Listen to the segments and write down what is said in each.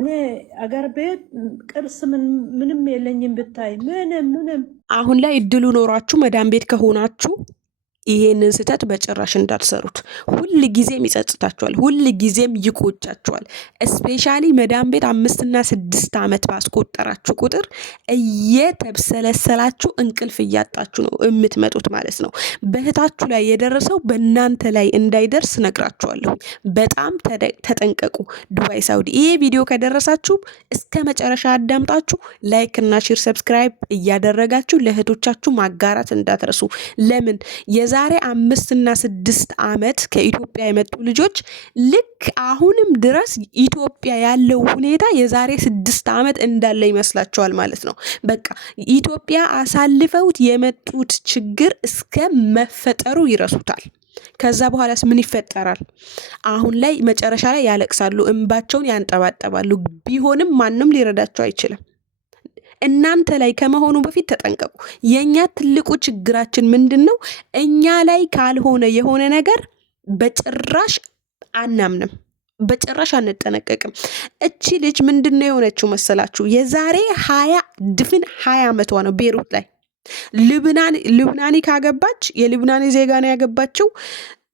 እኔ አገር ቤት ቅርስ ምንም የለኝም ብታይ፣ ምንም አሁን ላይ እድሉ ኖሯችሁ መዳም ቤት ከሆናችሁ ይሄንን ስህተት በጭራሽ እንዳትሰሩት። ሁል ጊዜም ይጸጽታችኋል፣ ሁል ጊዜም ይቆጫችኋል። እስፔሻሊ መዳም ቤት 5 እና 6 ዓመት ባስቆጠራችሁ ቁጥር እየተብሰለሰላችሁ እንቅልፍ እያጣችሁ ነው የምትመጡት ማለት ነው። በእህታችሁ ላይ የደረሰው በእናንተ ላይ እንዳይደርስ ነግራችኋለሁ። በጣም ተጠንቀቁ። ዱባይ ሳውዲ፣ ይሄ ቪዲዮ ከደረሳችሁ እስከ መጨረሻ አዳምጣችሁ ላይክ እና ሼር ሰብስክራይብ እያደረጋችሁ ለእህቶቻችሁ ማጋራት እንዳትረሱ። ለምን የዛሬ 5 እና 6 ዓመት ከኢትዮጵያ የመጡ ልጆች ልክ አሁንም ድረስ ኢትዮጵያ ያለው ሁኔታ የዛሬ 6 ዓመት እንዳለ ይመስላቸዋል ማለት ነው። በቃ ኢትዮጵያ አሳልፈውት የመጡት ችግር እስከ መፈጠሩ ይረሱታል። ከዛ በኋላስ ምን ይፈጠራል? አሁን ላይ መጨረሻ ላይ ያለቅሳሉ፣ እንባቸውን ያንጠባጠባሉ። ቢሆንም ማንም ሊረዳቸው አይችልም። እናንተ ላይ ከመሆኑ በፊት ተጠንቀቁ። የኛ ትልቁ ችግራችን ምንድነው? እኛ ላይ ካልሆነ የሆነ ነገር በጭራሽ አናምንም፣ በጭራሽ አንጠነቀቅም። እቺ ልጅ ምንድነው የሆነችው መሰላችሁ? የዛሬ 20 ዓመቷ ነው ቤሩት ላይ ልብናኒ ካገባች፣ የልብናኒ ዜጋ ነው ያገባችው።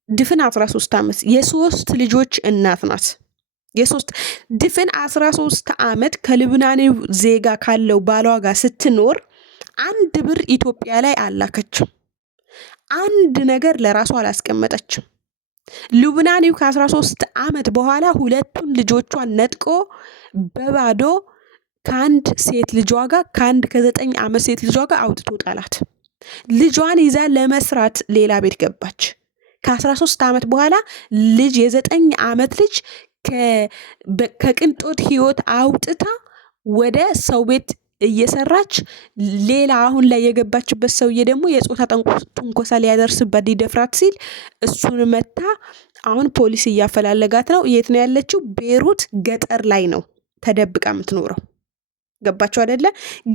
ድፍን 13 ዓመት የ3 ልጆች እናት ናት። ድፍን 13 ዓመት ከልብናኔው ዜጋ ካለው ባሏ ጋር ስትኖር 1 ብር ኢትዮጵያ ላይ አላከችም። አንድ ነገር ለራሷ አላስቀመጠችም። ልብናኔው ከ13 ዓመት በኋላ 2ቱን ልጆቿን ነጥቆ በባዶ ከአንድ ሴት ልጇ ጋር ከ9 ዓመት ሴት ልጇ ጋር አውጥቶ ጣላት። ልጇን ይዛ ለመስራት ሌላ ቤት ገባች። ከ13 ዓመት በኋላ የ9 ዓመት ልጅ ከቅንጦት ህይወት አውጥታ ወደ ሰው ቤት እየሰራች፣ ሌላ አሁን ላይ የገባችበት ሰውዬ ደግሞ የጾታ ትንኮሳ ሊያደርስበት ሊደፍራት ሲል እሱን መታ። አሁን ፖሊስ እያፈላለጋት ነው። የት ነው ያለችው? ቤሩት ገጠር ላይ ነው ተደብቃ የምትኖረው። ገባችሁ አይደለ?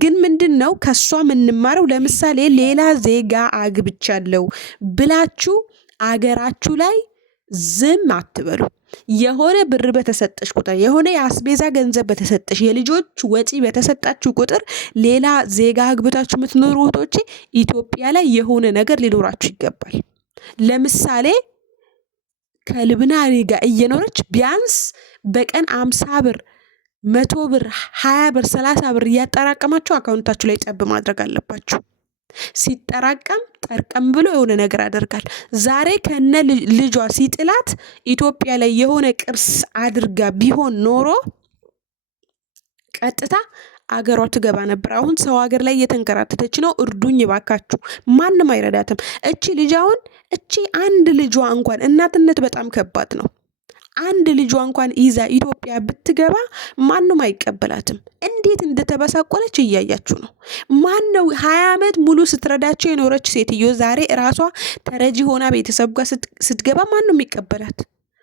ግን ምንድነው ከሷ የምንማረው? ለምሳሌ ሌላ ዜጋ አግብቻለሁ ብላችሁ አገራችሁ ላይ ዝም አትበሉ። የሆነ ብር በተሰጠሽ ቁጥር፣ የሆነ የአስቤዛ ገንዘብ በተሰጠሽ፣ የልጆች ወጪ በተሰጣችሁ ቁጥር ሌላ ዜጋ አግብታችሁ የምትኖሩ እህቶቼ ኢትዮጵያ ላይ የሆነ ነገር ሊኖራችሁ ይገባል። ለምሳሌ ከልብናኔ ጋር እየኖረች ቢያንስ በቀን 50 ብር፣ 100 ብር፣ 20 ብር፣ 30 ብር እያጠራቀማችሁ አካውንታችሁ ላይ ጠብ ማድረግ አለባችሁ። ሲጠራቀም ጠርቀም ብሎ የሆነ ነገር ያደርጋል። ዛሬ ከነ ልጇ ሲጥላት ኢትዮጵያ ላይ የሆነ ቅርስ አድርጋ ቢሆን ኖሮ ቀጥታ አገሯ ትገባ ነበር። አሁን ሰው ሀገር ላይ እየተንከራተተች ነው። እርዱኝ ባካችሁ። ማንም አይረዳትም። እቺ ልጅ አሁን አንድ ልጇ እንኳን እናትነት በጣም ከባድ ነው። አንድ ልጇ እንኳን ይዛ ኢትዮጵያ ብትገባ ማንም አይቀበላትም። እንዴት እንደተበሳቆለች እያያችሁ ነው። ማነው 20 ዓመት ሙሉ ስትረዳቸው የኖረች ሴትዮ ዛሬ ራሷ ተረጂ ሆና ቤተሰብ ጋር ስትገባ ማንም ይቀበላት?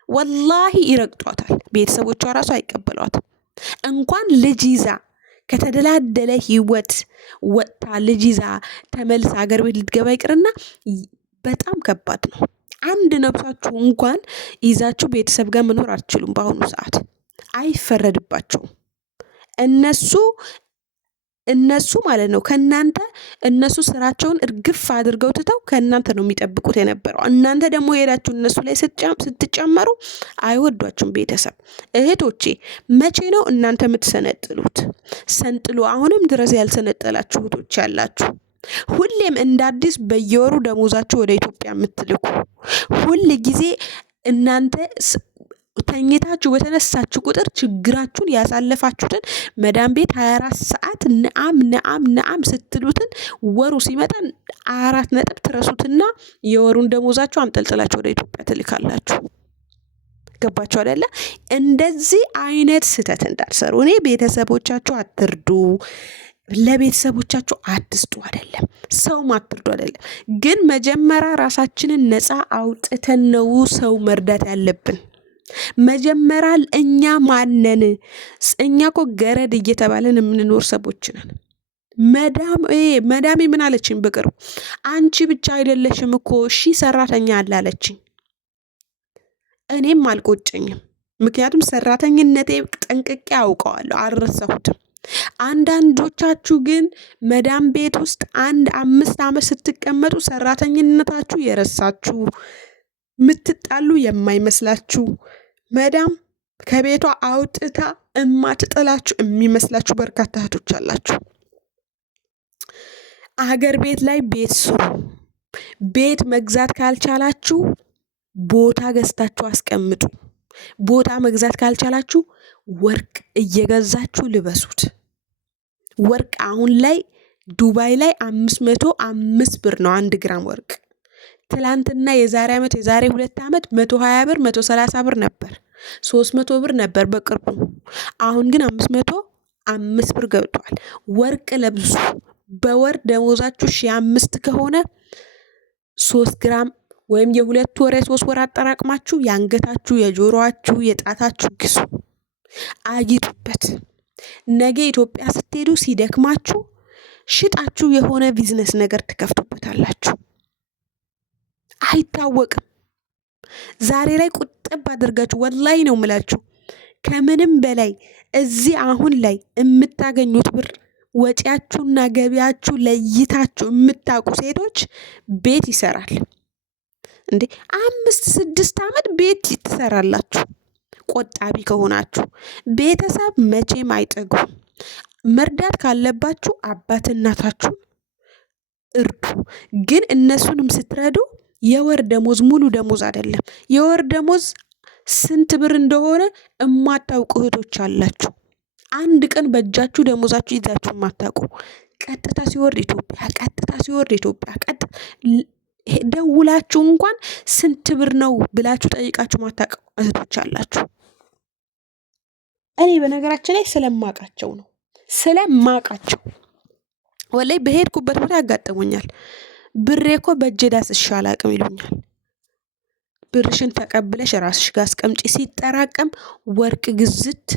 ወላሂ ይረግጧታል። ቤተሰቦቿ ራሷ አይቀበሏትም። እንኳን ልጅ ይዛ ከተደላደለ ህይወት ወጥታ ልጅ ይዛ ተመልሳ ሀገር ቤት ልትገባ ይቅርና በጣም ከባድ ነው። አንድ ነፍሳችሁ እንኳን ይዛችሁ ቤተሰብ ጋር መኖር አትችሉም። በአሁኑ ሰዓት አይፈረድባቸውም። እነሱ ማለት ነው ከእናንተ እነሱ ስራቸውን እርግፍ አድርገው ትተው ከእናንተ ነው የሚጠብቁት የነበረው። እናንተ ደግሞ ሄዳችሁ እነሱ ላይ ስትጨመሩ አይወዷችሁም። ቤተሰብ እህቶቼ፣ መቼ ነው እናንተ የምትሰነጥሉት? ሰንጥሉ። አሁንም ድረስ ያልሰነጠላችሁ እህቶች ያላችሁ፣ ሁሌም እንደ አዲስ በየወሩ ደሞዛችሁ ወደ ኢትዮጵያ የምትልኩ፣ ሁል ጊዜ እናንተ ተኝታችሁ በተነሳችሁ ቁጥር ችግራችሁን ያሳለፋችሁትን መዳም ቤት 24 ሰዓት ነአም ስትሉትን ወሩ ሲመጣ 4 ነጥብ ትረሱትና የወሩን ደሞዛችሁ አምጠልጥላችሁ ወደ ኢትዮጵያ ትልካላችሁ። ገባችሁ አይደለ? እንደዚህ አይነት ስህተት እንዳትሰሩ። እኔ ቤተሰቦቻችሁ አትርዱ፣ ለቤተሰቦቻችሁ አትስጡ አይደለም፣ ሰውም አትርዱ አይደለም። ግን መጀመሪያ ራሳችንን ነፃ አውጥተን ነው ሰው መርዳት ያለብን። መጀመሪያ እኛ ማነን? እኛ እኮ ገረድ እየተባለን የምንኖር ሰዎች ነን። መዳሜ ምን አለችኝ በቅርቡ? አንቺ ብቻ አይደለሽም እኮ ሰራተኛ አለ አለችኝ። እኔም አልቆጨኝም። ምክንያቱም ሰራተኝነቴ ጠንቅቄ አውቀዋለሁ፣ አልረሳሁትም። አንዳንዶቻችሁ ግን መዳም ቤት ውስጥ 5 ዓመት ስትቀመጡ ሰራተኝነታችሁ የረሳችሁ፣ ምትጣሉ የማይመስላችሁ፣ መዳም ከቤቷ አውጥታ እማትጥላችሁ የሚመስላችሁ በርካታ እህቶች አላችሁ። አገር ቤት ላይ ቤት ስሩ። ቤት መግዛት ካልቻላችሁ ቦታ ገዝታችሁ አስቀምጡ። ቦታ መግዛት ካልቻላችሁ ወርቅ እየገዛችሁ ልበሱት። ወርቅ አሁን ላይ ዱባይ ላይ 505 ብር ነው 1 ግራም ወርቅ። ትላንትና የዛሬ ዓመት የዛሬ 2 ዓመት 120 ብር 130 ብር ነበር፣ 300 ብር ነበር በቅርቡ። አሁን ግን 505 ብር ገብቷል። ወርቅ ለብሱ። በወር ደሞዛችሁ 1500 ከሆነ 3 ግራም ወይም የ2 ወር የ3 ወር አጠራቅማችሁ የአንገታችሁ፣ የጆሮአችሁ፣ የጣታችሁ ግዙ። አጊጡበት። ነገ ኢትዮጵያ ስትሄዱ ሲደክማችሁ ሽጣችሁ የሆነ ቢዝነስ ነገር ትከፍቱበታላችሁ። አይታወቅም። ዛሬ ላይ ቁጥብ አድርጋችሁ ወላሂ ነው የምላችሁ። ከምንም በላይ እዚህ አሁን ላይ የምታገኙት ብር ወጪያችሁና ገቢያችሁ ለይታችሁ የምታውቁ ሴቶች ቤት ይሰራል እንዴ! 5-6 ዓመት ቤት ትሰራላችሁ ቆጣቢ ከሆናችሁ። ቤተሰብ መቼም አይጠጉም። መርዳት ካለባችሁ አባት እናታችሁን እርዱ። ግን እነሱንም ስትረዱ የወር ደሞዝ ሙሉ ደሞዝ አይደለም። የወር ደሞዝ ስንት ብር እንደሆነ እማታውቁ እህቶች አላችሁ። አንድ ቀን በእጃችሁ ደሞዛችሁ ይዛችሁ የማታውቁ፣ ቀጥታ ሲወርድ ኢትዮጵያ፣ ቀጥታ ሲወርድ ኢትዮጵያ፣ ደውላችሁ እንኳን ስንት ብር ነው ብላችሁ ጠይቃችሁ ማታውቁ እህቶች አላችሁ። እኔ በነገራችን ላይ ስለማቃቸው ነው፣ ስለማቃቸው ወላይ በሄድኩበት ቦታ ያጋጥሙኛል። ብሬ እኮ በእጄ ዳስሼ አላቅም ይሉኛል። ብርሽን ተቀብለሽ ራስሽ ጋር አስቀምጪ። ሲጠራቀም ወርቅ ግዝት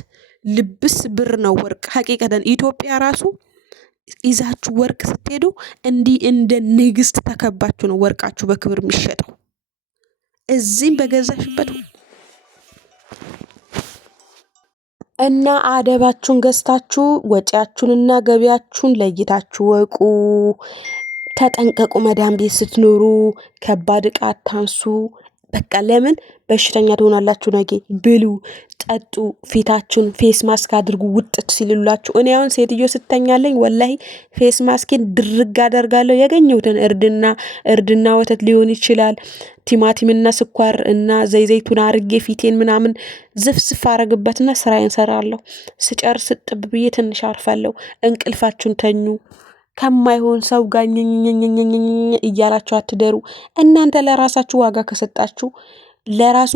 ልብስ ብር ነው ወርቅ። ሀቂቀተን ኢትዮጵያ ራሱ ይዛችሁ ወርቅ ስትሄዱ እንዲህ እንደ ንግስት ተከባችሁ ነው ወርቃችሁ በክብር የሚሸጠው። እዚህም በገዛሽበት እና አደባችሁን ገዝታችሁ ወጪያችሁንና ገቢያችሁን ለይታችሁ ወቁ። ተጠንቀቁ። መዳም ቤት ስትኖሩ ከባድ ዕቃ አታንሱ። በቃ ለምን በሽተኛ ትሆናላችሁ? ነገ ብሉ፣ ጠጡ፣ ፊታችሁን ፌስ ማስክ አድርጉ ውጥት ሲልላችሁ። እኔ አሁን ሴትዮ ስተኛለኝ ወላሂ ፌስ ማስኬን ድርግ አደርጋለሁ። ያገኘሁትን እርድና ወተት ሊሆን ይችላል፣ ቲማቲምና ስኳር እና ዘይቱን አርጌ ፊቴን ምናምን ዝፍዝፍ አረግበትና ስራዬን ሰራለሁ። ስጨርስ ጥብ ብዬ ትንሽ አርፋለሁ። እንቅልፋችሁን ተኙ። ከማይሆን ሰው ጋር እያላችሁ አትደሩ። እናንተ ለራሳችሁ ዋጋ ከሰጣችሁ ለራሱ